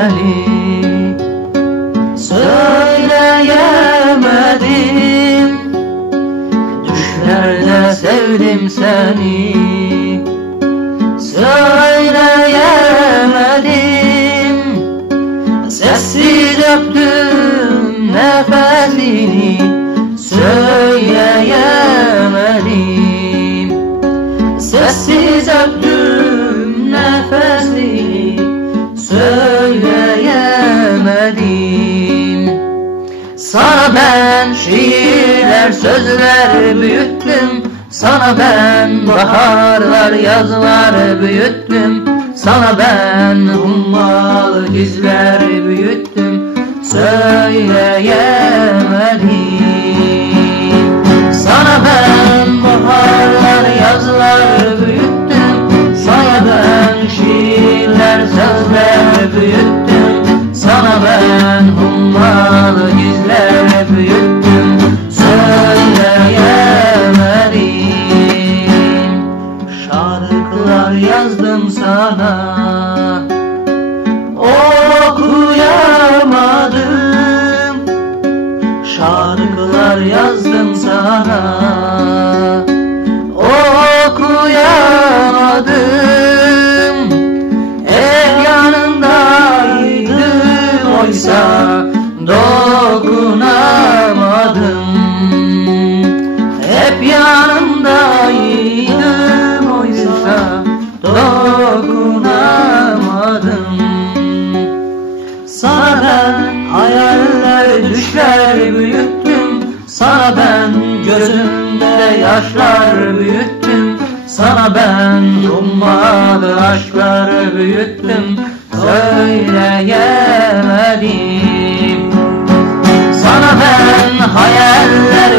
seni, söyleyemedim. Düşlerde sevdim seni, söyleyemedim. Sessiz öptüm nefesini, söyleyemedim. Sessiz öptüm nefesini, söyleyemedim. Sana ben şiirler, sözler büyüttüm. Sana ben baharlar, yazlar büyüttüm. Sana ben hummalı gizler büyüttüm. Söyleyemedim. Sana ben baharlar, yazlar büyüttüm. Sana ben şiirler, sözler büyüttüm. Sana ben hummalı gizler büyüttüm. Söyleyemedim. Şarkılar yazdım sana, okuyamadım. Şarkılar yazdım sana, okuyamadım. Hep yanındaydım oysa dokunamadım. Hep yanındaydım oysa dokunamadım. Sana ben hayaller, düşler büyüttüm. Sana ben gözümde yaşlar büyüttüm. Sana ben ummalı aşklar büyüttüm. Söyleyemedim. Sana ben hayaller,